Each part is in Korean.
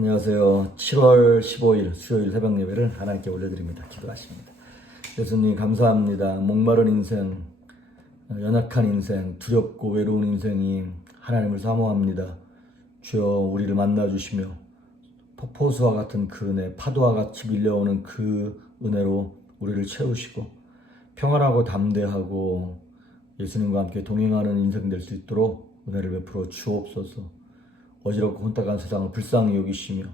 안녕하세요. 7월 15일 수요일 새벽 예배를 하나님께 올려드립니다. 기도하십니다. 예수님 감사합니다. 목마른 인생, 연약한 인생, 두렵고 외로운 인생이 하나님을 사모합니다. 주여 우리를 만나주시며 폭포수와 같은 그 은혜, 파도와 같이 밀려오는 그 은혜로 우리를 채우시고 평안하고 담대하고 예수님과 함께 동행하는 인생 될 수 있도록 은혜를 베풀어 주옵소서. 어지럽고 혼탁한 세상을 불쌍히 여기시며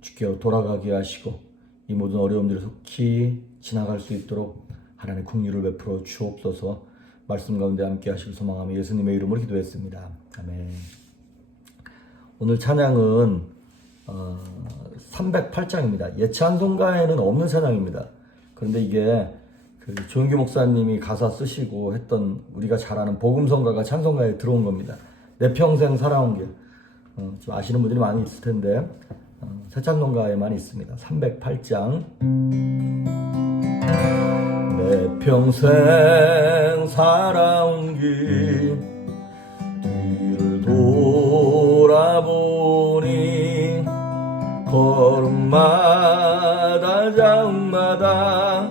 주께로 돌아가게 하시고 이 모든 어려움들을 속히 지나갈 수 있도록 하나님의 긍휼을 베풀어 주옵소서. 말씀 가운데 함께 하시고 소망하며 예수님의 이름으로 기도했습니다. 아멘. 오늘 찬양은 308장입니다. 예찬송가에는 없는 찬양입니다. 그런데 이게 조영규 목사님이 가사 쓰시고 했던 우리가 잘 아는 복음성가가 찬송가에 들어온 겁니다. 내 평생 살아온 길. 좀 아시는 분들이 많이 있을 텐데 새 찬송가에만 있습니다. 308장. 내 평생 살아온 길 뒤를 돌아보니 걸음마다 자음마다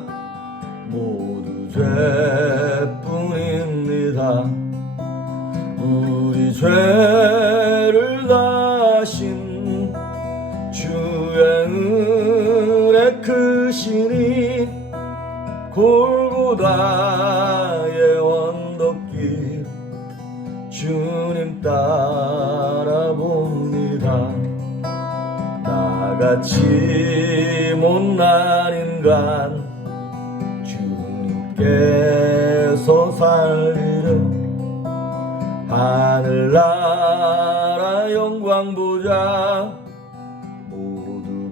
모두 죄뿐입니다. 우리 죄를 다신 주의 은혜 크시니 골고다의 언덕길 주님 따라봅니다. 나같이 못난 인간 주님께서 살리려 하늘나라 영광 보자 모두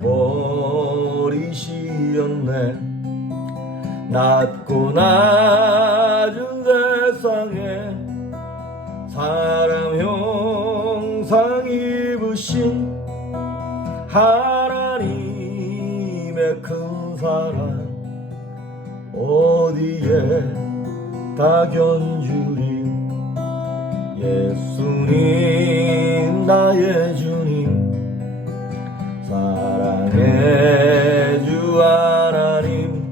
버리시었네. 낮고 낮은 세상에 사람 형상 입으신 하나님의 큰 사랑 어디에 다 견주리. 예수님 나의 주님 사랑의 주 하나님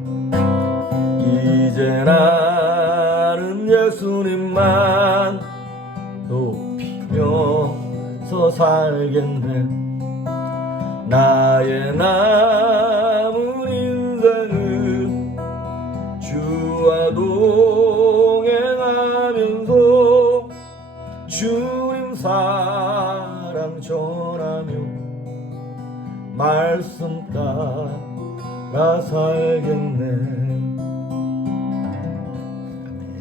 이제 나는 예수님만 높이면서 살겠네. 나의 남은 인생을 주와 동행하면서 주님 사랑 전하며 말씀 따라 살겠네. 아멘.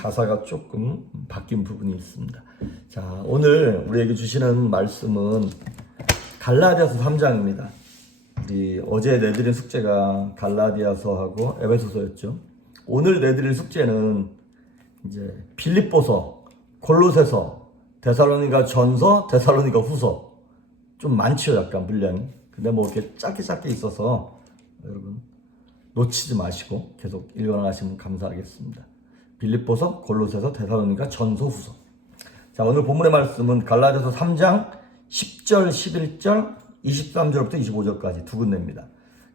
가사가 조금 바뀐 부분이 있습니다. 자, 오늘 우리에게 주시는 말씀은 갈라디아서 3장입니다. 우리 어제 내드린 숙제가 갈라디아서하고 에베소서였죠. 오늘 내드릴 숙제는 이제 빌립보서, 골로새서, 데살로니가 전서, 데살로니가 후서. 좀 많죠, 약간 분량이. 근데 뭐 이렇게 짧게 있어서 여러분 놓치지 마시고 계속 읽어나가시면 감사하겠습니다. 빌립보서, 골로새서, 데살로니가 전서, 후서. 자, 오늘 본문의 말씀은 갈라디아서 3장 10절, 11절, 23절부터 25절까지 두 군데입니다.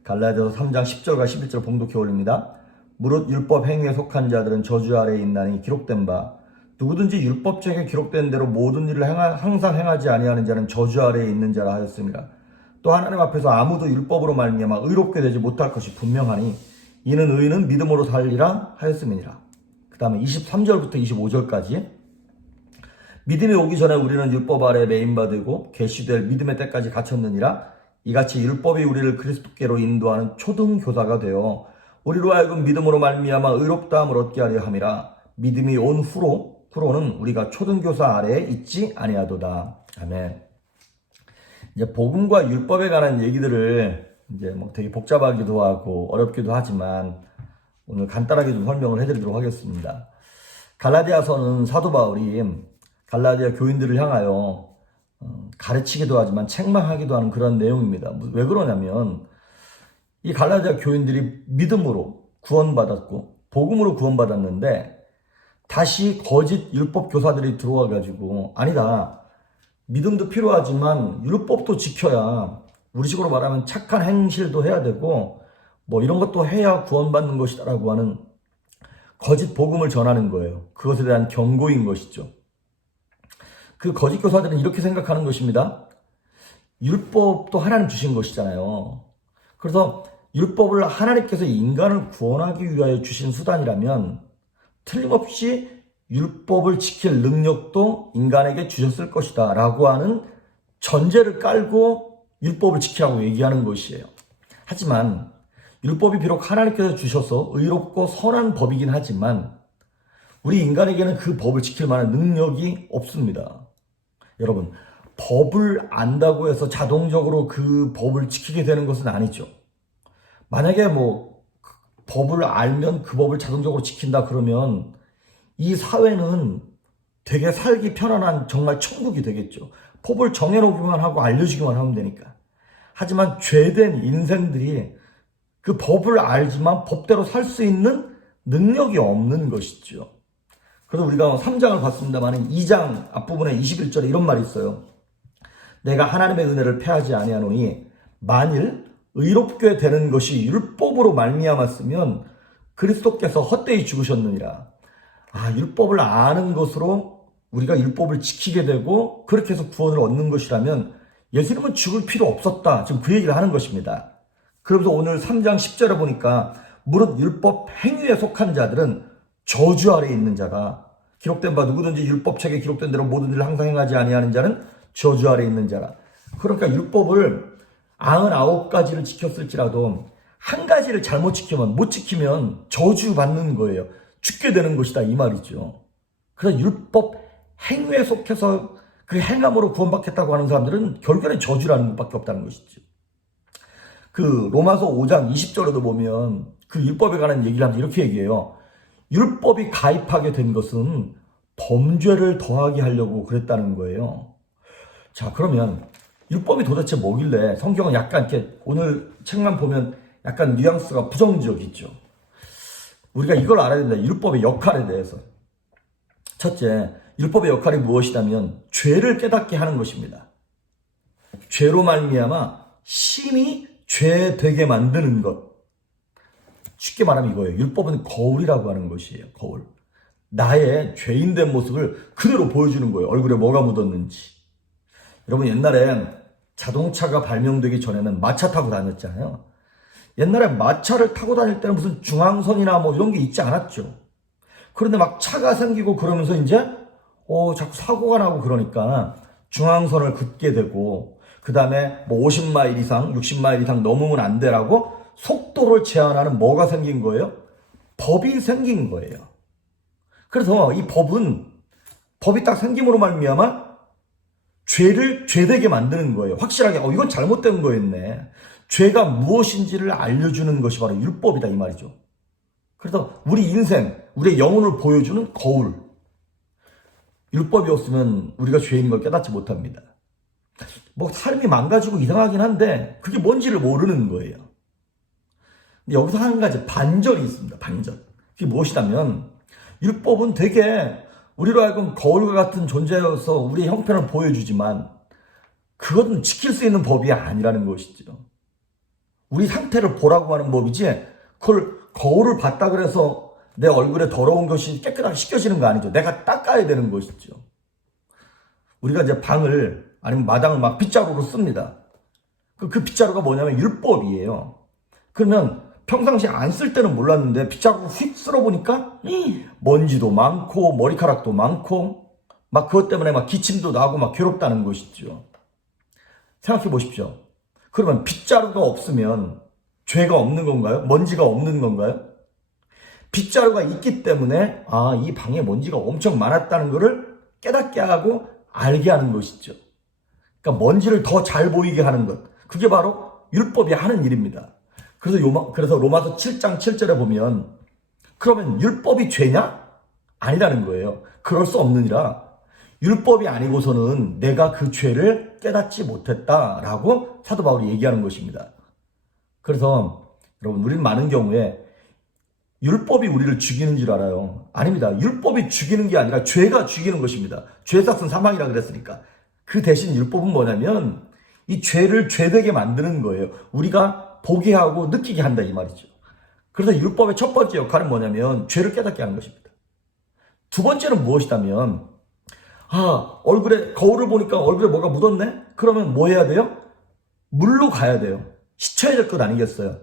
갈라디아서 3장 10절과 11절 봉독해 올립니다. 무릇 율법 행위에 속한 자들은 저주 아래에 있나니 기록된 바 누구든지 율법책에 기록된 대로 모든 일을 항상 행하지 아니하는 자는 저주 아래에 있는 자라 하였습니다. 또 하나님 앞에서 아무도 율법으로 말미암아 의롭게 되지 못할 것이 분명하니 이는 의인은 믿음으로 살리라 하였음이니라. 그 다음에 23절부터 25절까지 믿음이 오기 전에 우리는 율법 아래에 매인받고 계시될 믿음의 때까지 갇혔느니라. 이같이 율법이 우리를 그리스도께로 인도하는 초등교사가 되어 우리로 하여금 믿음으로 말미암아 의롭다함을 얻게 하려 함이라. 믿음이 온 후로는 우리가 초등교사 아래에 있지 아니하도다. 아멘. 이제 복음과 율법에 관한 얘기들을 이제 뭐 되게 복잡하기도 하고 어렵기도 하지만 오늘 간단하게 좀 설명을 해드리도록 하겠습니다. 갈라디아서는 사도 바울이 갈라디아 교인들을 향하여 가르치기도 하지만 책망하기도 하는 그런 내용입니다. 왜 그러냐면 이 갈라디아 교인들이 믿음으로 구원받았고 복음으로 구원받았는데 다시 거짓 율법 교사들이 들어와 가지고 아니다, 믿음도 필요하지만 율법도 지켜야, 우리식으로 말하면 착한 행실도 해야 되고 뭐 이런 것도 해야 구원받는 것이다라고 하는 거짓 복음을 전하는 거예요. 그것에 대한 경고인 것이죠. 그 거짓 교사들은 이렇게 생각하는 것입니다. 율법도 하나님 주신 것이잖아요. 그래서 율법을 하나님께서 인간을 구원하기 위하여 주신 수단이라면 틀림없이 율법을 지킬 능력도 인간에게 주셨을 것이다 라고 하는 전제를 깔고 율법을 지키라고 얘기하는 것이에요. 하지만 율법이 비록 하나님께서 주셔서 의롭고 선한 법이긴 하지만 우리 인간에게는 그 법을 지킬 만한 능력이 없습니다. 여러분, 법을 안다고 해서 자동적으로 그 법을 지키게 되는 것은 아니죠. 만약에 뭐 법을 알면 그 법을 자동적으로 지킨다 그러면 이 사회는 되게 살기 편안한 정말 천국이 되겠죠. 법을 정해놓기만 하고 알려주기만 하면 되니까. 하지만 죄된 인생들이 그 법을 알지만 법대로 살 수 있는 능력이 없는 것이죠. 그래서 우리가 3장을 봤습니다만 2장 앞부분에 21절에 이런 말이 있어요. 내가 하나님의 은혜를 패하지 아니하노니 만일 의롭게 되는 것이 율법으로 말미암았으면 그리스도께서 헛되이 죽으셨느니라. 율법을 아는 것으로 우리가 율법을 지키게 되고 그렇게 해서 구원을 얻는 것이라면 예수님은 죽을 필요 없었다. 지금 그 얘기를 하는 것입니다. 그러면서 오늘 3장 10절에 보니까 무릇 율법 행위에 속한 자들은 저주 아래에 있는 자가 기록된 바 누구든지 율법책에 기록된 대로 모든 일을 항상 행하지 아니하는 자는 저주 아래에 있는 자라. 그러니까 율법을 99가지를 지켰을지라도 한 가지를 잘못 지키면 못 지키면 저주 받는 거예요. 죽게 되는 것이다 이 말이죠. 그래서 율법 행위에 속해서 그 행함으로 구원받겠다고 하는 사람들은 결국에는 저주라는 것밖에 없다는 것이죠. 그 로마서 5장 20절에도 보면 그 율법에 관한 얘기를 하면서 이렇게 얘기해요. 율법이 가입하게 된 것은 범죄를 더하게 하려고 그랬다는 거예요. 자, 그러면 율법이 도대체 뭐길래 성경은 약간 이렇게 오늘 책만 보면 약간 뉘앙스가 부정적이죠. 우리가 이걸 알아야 된다. 율법의 역할에 대해서. 첫째, 율법의 역할이 무엇이냐면 죄를 깨닫게 하는 것입니다. 죄로 말미암아 심히 죄되게 만드는 것. 쉽게 말하면 이거예요. 율법은 거울이라고 하는 것이에요. 거울. 나의 죄인된 모습을 그대로 보여주는 거예요. 얼굴에 뭐가 묻었는지. 여러분, 옛날에 자동차가 발명되기 전에는 마차 타고 다녔잖아요. 옛날에 마차를 타고 다닐 때는 무슨 중앙선이나 뭐 이런 게 있지 않았죠. 그런데 막 차가 생기고 그러면서 이제 자꾸 사고가 나고 그러니까 중앙선을 긋게 되고 그 다음에 뭐 50마일 이상 60마일 이상 넘으면 안 되라고 속도를 제한하는 뭐가 생긴 거예요? 법이 생긴 거예요. 그래서 이 법이 딱 생김으로 말미암아 죄를 죄되게 만드는 거예요. 확실하게 이건 잘못된 거였네. 죄가 무엇인지를 알려주는 것이 바로 율법이다 이 말이죠. 그래서 우리 인생, 우리의 영혼을 보여주는 거울. 율법이 없으면 우리가 죄인인 걸 깨닫지 못합니다. 뭐 삶이 망가지고 이상하긴 한데 그게 뭔지를 모르는 거예요. 근데 여기서 한 가지 반절이 있습니다. 반절. 그게 무엇이냐면 율법은 되게 우리로 하여금 거울과 같은 존재여서 우리의 형편을 보여주지만 그것은 지킬 수 있는 법이 아니라는 것이죠. 우리 상태를 보라고 하는 법이지 그걸 거울을 봤다 그래서 내 얼굴에 더러운 것이 깨끗하게 씻겨지는 거 아니죠. 내가 닦아야 되는 것이죠. 우리가 이제 방을 아니면 마당을 막 빗자루로 씁니다. 그 빗자루가 뭐냐면 율법이에요. 그러면 평상시에 안 쓸 때는 몰랐는데 빗자루로 휙 쓸어보니까 먼지도 많고 머리카락도 많고 막 그것 때문에 막 기침도 나고 막 괴롭다는 것이죠. 생각해 보십시오. 그러면 빗자루가 없으면 죄가 없는 건가요? 먼지가 없는 건가요? 빗자루가 있기 때문에 이 방에 먼지가 엄청 많았다는 것을 깨닫게 하고 알게 하는 것이죠. 그러니까 먼지를 더 잘 보이게 하는 것. 그게 바로 율법이 하는 일입니다. 그래서 로마서 7장 7절에 보면 그러면 율법이 죄냐? 아니라는 거예요. 그럴 수 없느니라. 율법이 아니고서는 내가 그 죄를 깨닫지 못했다라고 사도 바울이 얘기하는 것입니다. 그래서 여러분, 우리는 많은 경우에 율법이 우리를 죽이는 줄 알아요. 아닙니다. 율법이 죽이는 게 아니라 죄가 죽이는 것입니다. 죄 삭은 사망이라 그랬으니까. 그 대신 율법은 뭐냐면 이 죄를 죄되게 만드는 거예요. 우리가 보게 하고 느끼게 한다 이 말이죠. 그래서 율법의 첫 번째 역할은 뭐냐면 죄를 깨닫게 하는 것입니다. 두 번째는 무엇이냐면 얼굴에 거울을 보니까 얼굴에 뭐가 묻었네? 그러면 뭐 해야 돼요? 물로 가야 돼요. 씻어야 될 것 아니겠어요?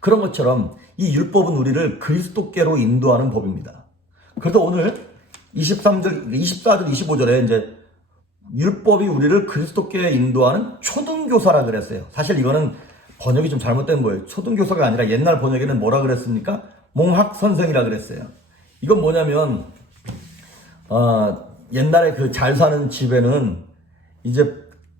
그런 것처럼 이 율법은 우리를 그리스도께로 인도하는 법입니다. 그래서 오늘 24절, 25절에 이제 율법이 우리를 그리스도께 인도하는 초등교사라 그랬어요. 사실 이거는 번역이 좀 잘못된 거예요. 초등교사가 아니라 옛날 번역에는 뭐라 그랬습니까? 몽학선생이라 그랬어요. 이건 뭐냐면 옛날에 그 잘 사는 집에는 이제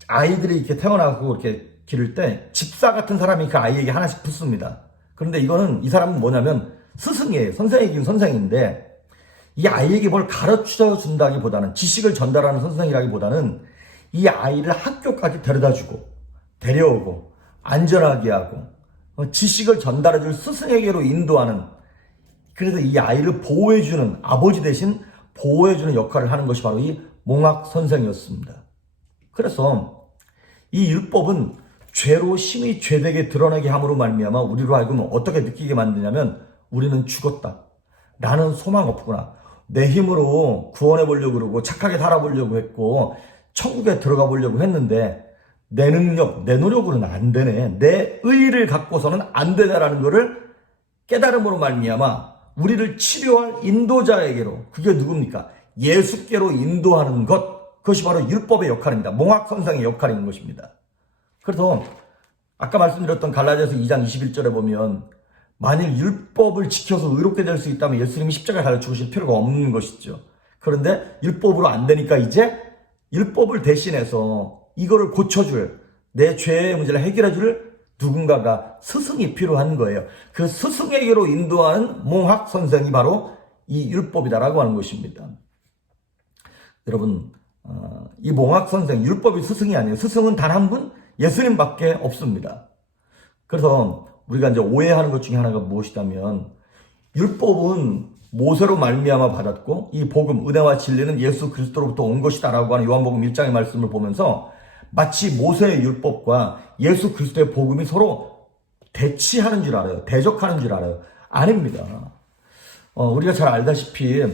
아이들이 이렇게 태어나고 이렇게 기를 때 집사 같은 사람이 그 아이에게 하나씩 붙습니다. 그런데 이거는 이 사람은 뭐냐면 스승이에요. 선생이긴 선생인데 이 아이에게 뭘 가르쳐 준다기보다는 지식을 전달하는 선생이라기보다는 이 아이를 학교까지 데려다주고 데려오고 안전하게 하고 지식을 전달해줄 스승에게로 인도하는, 그래서 이 아이를 보호해주는 아버지 대신 보호해주는 역할을 하는 것이 바로 이 몽학 선생이었습니다. 그래서 이 율법은 죄로 심히 죄되게 드러나게 함으로 말미암아 우리로 하여금 어떻게 느끼게 만드냐면 우리는 죽었다. 나는 소망 없구나. 내 힘으로 구원해 보려고 그러고 착하게 살아보려고 했고 천국에 들어가 보려고 했는데 내 능력, 내 노력으로는 안 되네. 내 의의를 갖고서는 안 되다라는 것을 깨달음으로 말미암아 우리를 치료할 인도자에게로, 그게 누굽니까? 예수께로 인도하는 것, 그것이 바로 율법의 역할입니다. 몽학 선생의 역할인 것입니다. 그래서 아까 말씀드렸던 갈라디아서 2장 21절에 보면 만일 율법을 지켜서 의롭게 될 수 있다면 예수님이 십자가에 달려 죽으실 필요가 없는 것이죠. 그런데 율법으로 안 되니까 이제 율법을 대신해서 이거를 고쳐줄, 내 죄의 문제를 해결해줄 누군가가 스승이 필요한 거예요. 그 스승에게로 인도하는 몽학 선생이 바로 이 율법이다라고 하는 것입니다. 여러분, 이 몽학 선생, 율법이 스승이 아니에요. 스승은 단 한 분, 예수님밖에 없습니다. 그래서 우리가 이제 오해하는 것 중에 하나가 무엇이냐면 율법은 모세로 말미암아 받았고 이 복음, 은혜와 진리는 예수 그리스도로부터 온 것이다라고 하는 요한복음 1장의 말씀을 보면서 마치 모세의 율법과 예수 그리스도의 복음이 서로 대치하는 줄 알아요. 대적하는 줄 알아요. 아닙니다. 우리가 잘 알다시피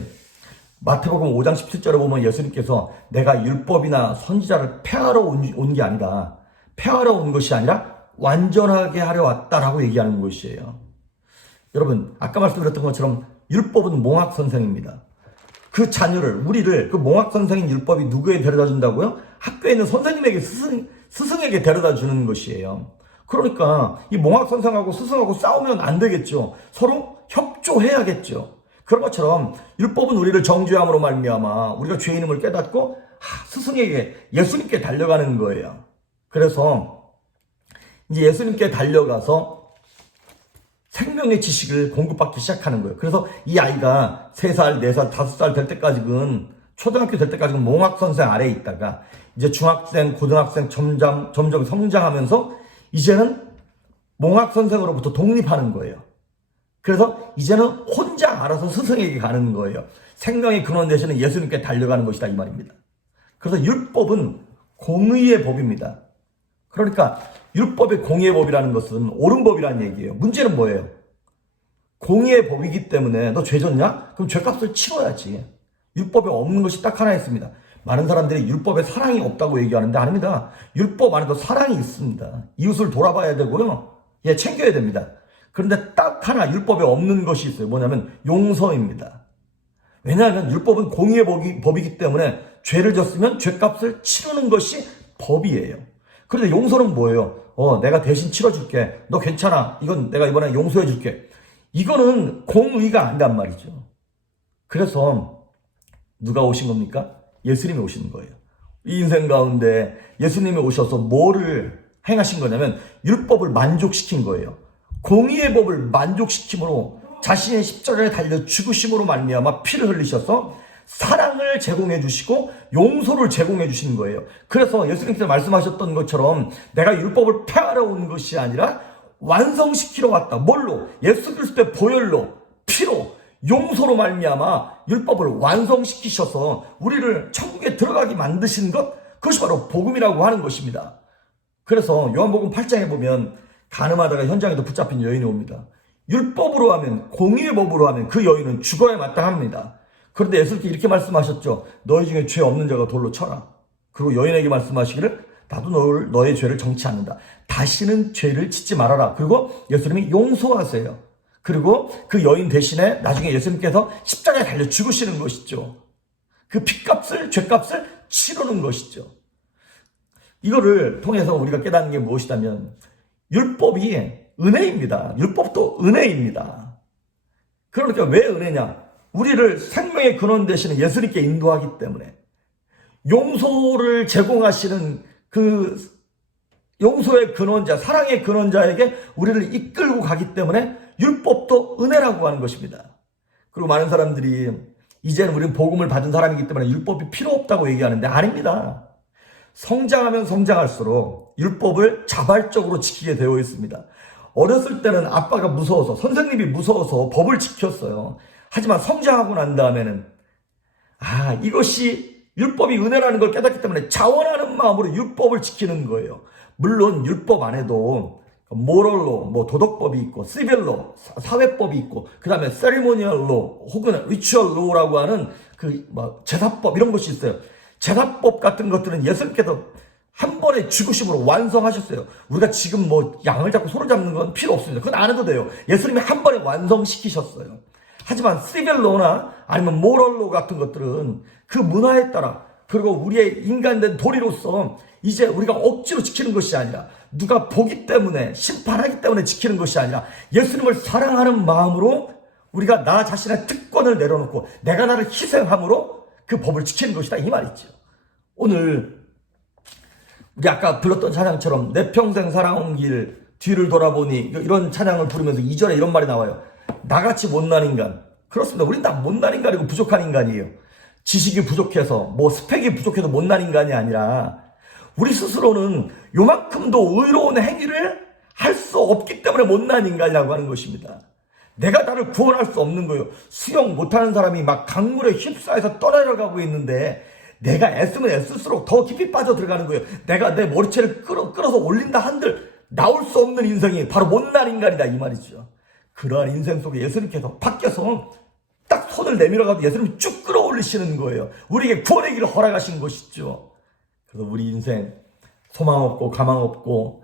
마태복음 5장 17절에 보면 예수님께서 내가 율법이나 선지자를 폐하러 온 게 아니다. 폐하러 온 것이 아니라 완전하게 하려 왔다라고 얘기하는 것이에요. 여러분, 아까 말씀드렸던 것처럼 율법은 몽학 선생입니다. 그 자녀를, 우리를, 그 몽학 선생인 율법이 누구에게 데려다 준다고요? 학교에 있는 선생님에게, 스승에게 데려다 주는 것이에요. 그러니까 이 몽학 선생하고 스승하고 싸우면 안 되겠죠. 서로 협조해야겠죠. 그런 것처럼 율법은 우리를 정죄함으로 말미암아 우리가 죄인임을 깨닫고 스승에게, 예수님께 달려가는 거예요. 그래서 이제 예수님께 달려가서 생명의 지식을 공급받기 시작하는 거예요. 그래서 이 아이가 3살, 4살, 5살 될 때까지는, 초등학교 될 때까지는 몽학 선생 아래에 있다가 이제 중학생, 고등학생 점점 성장하면서 이제는 몽학 선생으로부터 독립하는 거예요. 그래서 이제는 혼자 알아서 스승에게 가는 거예요. 생명의 근원 되시는 예수님께 달려가는 것이다 이 말입니다. 그래서 율법은 공의의 법입니다. 그러니까 율법의 공의의 법이라는 것은 옳은 법이라는 얘기예요. 문제는 뭐예요? 공의의 법이기 때문에 너 죄 졌냐? 그럼 죄값을 치러야지. 율법에 없는 것이 딱 하나 있습니다. 많은 사람들이 율법에 사랑이 없다고 얘기하는데 아닙니다. 율법 안에도 사랑이 있습니다. 이웃을 돌아봐야 되고요. 챙겨야 됩니다. 그런데 딱 하나 율법에 없는 것이 있어요. 뭐냐면 용서입니다. 왜냐하면 율법은 공의의 법이기 때문에 죄를 졌으면 죄값을 치르는 것이 법이에요. 그런데 용서는 뭐예요? 내가 대신 치러줄게. 너 괜찮아. 이건 내가 이번에 용서해줄게. 이거는 공의가 아니란 말이죠. 그래서 누가 오신 겁니까? 예수님이 오시는 거예요. 이 인생 가운데 예수님이 오셔서 뭐를 행하신 거냐면 율법을 만족시킨 거예요. 공의의 법을 만족시킴으로 자신의 십자가에 달려 죽으심으로 말미암아 피를 흘리셔서 사랑을 제공해 주시고 용서를 제공해 주시는 거예요. 그래서 예수님께서 말씀하셨던 것처럼 내가 율법을 폐하러 온 것이 아니라 완성시키러 왔다. 뭘로? 예수 그리스도의 보혈로, 피로 용서로 말미암아 율법을 완성시키셔서 우리를 천국에 들어가게 만드신 것, 그것이 바로 복음이라고 하는 것입니다. 그래서 요한복음 8장에 보면 간음하다가 현장에도 붙잡힌 여인이 옵니다. 율법으로 하면, 공의의 법으로 하면 그 여인은 죽어야 마땅합니다. 그런데 예수님께서 이렇게 말씀하셨죠. 너희 중에 죄 없는 자가 돌로 쳐라. 그리고 여인에게 말씀하시기를 나도 너의 죄를 정치 않는다. 다시는 죄를 짓지 말아라. 그리고 예수님이 용서하세요. 그리고 그 여인 대신에 나중에 예수님께서 십자가에 달려 죽으시는 것이죠. 그 핏값을, 죄값을 치르는 것이죠. 이거를 통해서 우리가 깨닫는 게 무엇이냐면 율법이 은혜입니다. 율법도 은혜입니다. 그러니까 왜 은혜냐? 우리를 생명의 근원 되시는 예수님께 인도하기 때문에, 용서를 제공하시는 그 용서의 근원자, 사랑의 근원자에게 우리를 이끌고 가기 때문에 율법도 은혜라고 하는 것입니다. 그리고 많은 사람들이 이제는 우리는 복음을 받은 사람이기 때문에 율법이 필요 없다고 얘기하는데 아닙니다. 성장하면 성장할수록 율법을 자발적으로 지키게 되어 있습니다. 어렸을 때는 아빠가 무서워서, 선생님이 무서워서 법을 지켰어요. 하지만 성장하고 난 다음에는 이것이 율법이 은혜라는 걸 깨닫기 때문에 자원하는 마음으로 율법을 지키는 거예요. 물론 율법 안에도 모럴로, 도덕법이 있고, 시빌로, 사회법이 있고, 그 다음에 세리모니얼로 혹은 리추얼로라고 하는 제사법 이런 것이 있어요. 제사법 같은 것들은 예수님께서 한 번에 죽으심으로 완성하셨어요. 우리가 지금 양을 잡고 소를 잡는 건 필요 없습니다. 그건 안 해도 돼요. 예수님이 한 번에 완성시키셨어요. 하지만 시빌로나 아니면 모럴로 같은 것들은 그 문화에 따라, 그리고 우리의 인간된 도리로서 이제 우리가 억지로 지키는 것이 아니라, 누가 보기 때문에, 심판하기 때문에 지키는 것이 아니라 예수님을 사랑하는 마음으로 우리가 나 자신의 특권을 내려놓고 내가 나를 희생함으로 그 법을 지키는 것이다, 이 말이죠. 오늘 우리 아까 불렀던 찬양처럼 내 평생 살아온 길 뒤를 돌아보니, 이런 찬양을 부르면서 2절에 이런 말이 나와요. 나같이 못난 인간. 그렇습니다. 우린 다 못난 인간이고 부족한 인간이에요. 지식이 부족해서, 스펙이 부족해서 못난 인간이 아니라 우리 스스로는 요만큼도 의로운 행위를 할 수 없기 때문에 못난 인간이라고 하는 것입니다. 내가 나를 구원할 수 없는 거예요. 수영 못하는 사람이 막 강물에 휩싸여서 떠내려가고 있는데 내가 애쓰면 애쓸수록 더 깊이 빠져 들어가는 거예요. 내가 내 머리채를 끌어서 올린다 한들 나올 수 없는 인생이 바로 못난 인간이다, 이 말이죠. 그러한 인생 속에 예수님께서 밖에서 딱 손을 내밀어가지고 예수님이 쭉 끌어올리시는 거예요. 우리에게 구원의 길을 허락하신 것이죠. 그래서 우리 인생 소망 없고 가망 없고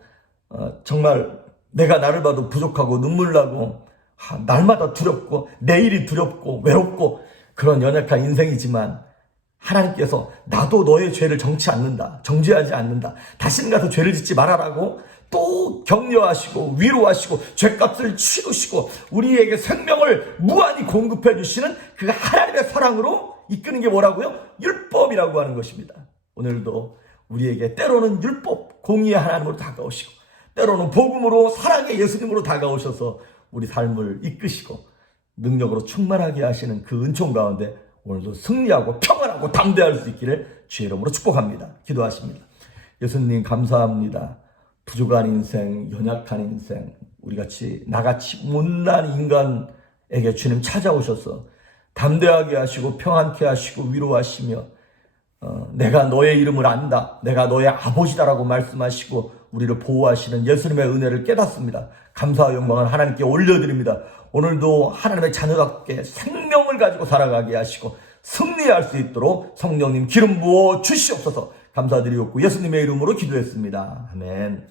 정말 내가 나를 봐도 부족하고 눈물 나고 날마다 두렵고 내일이 두렵고 외롭고 그런 연약한 인생이지만, 하나님께서 나도 너의 죄를 정죄하지 않는다, 다시는 가서 죄를 짓지 말아라고 또 격려하시고 위로하시고 죄값을 치르시고 우리에게 생명을 무한히 공급해 주시는 그 하나님의 사랑으로 이끄는 게 뭐라고요? 율법이라고 하는 것입니다. 오늘도 우리에게 때로는 율법, 공의의 하나님으로 다가오시고, 때로는 복음으로, 사랑의 예수님으로 다가오셔서 우리 삶을 이끄시고 능력으로 충만하게 하시는 그 은총 가운데 오늘도 승리하고 평안하고 담대할 수 있기를 주의 이름으로 축복합니다. 기도하십니다. 예수님 감사합니다. 부족한 인생, 연약한 인생, 나같이 못난 인간에게 주님 찾아오셔서 담대하게 하시고 평안케 하시고 위로하시며 내가 너의 이름을 안다, 내가 너의 아버지다라고 말씀하시고 우리를 보호하시는 예수님의 은혜를 깨닫습니다. 감사와 영광을 하나님께 올려드립니다. 오늘도 하나님의 자녀답게 생명을 가지고 살아가게 하시고 승리할 수 있도록 성령님 기름 부어 주시옵소서. 감사드리옵고 예수님의 이름으로 기도했습니다. 아멘.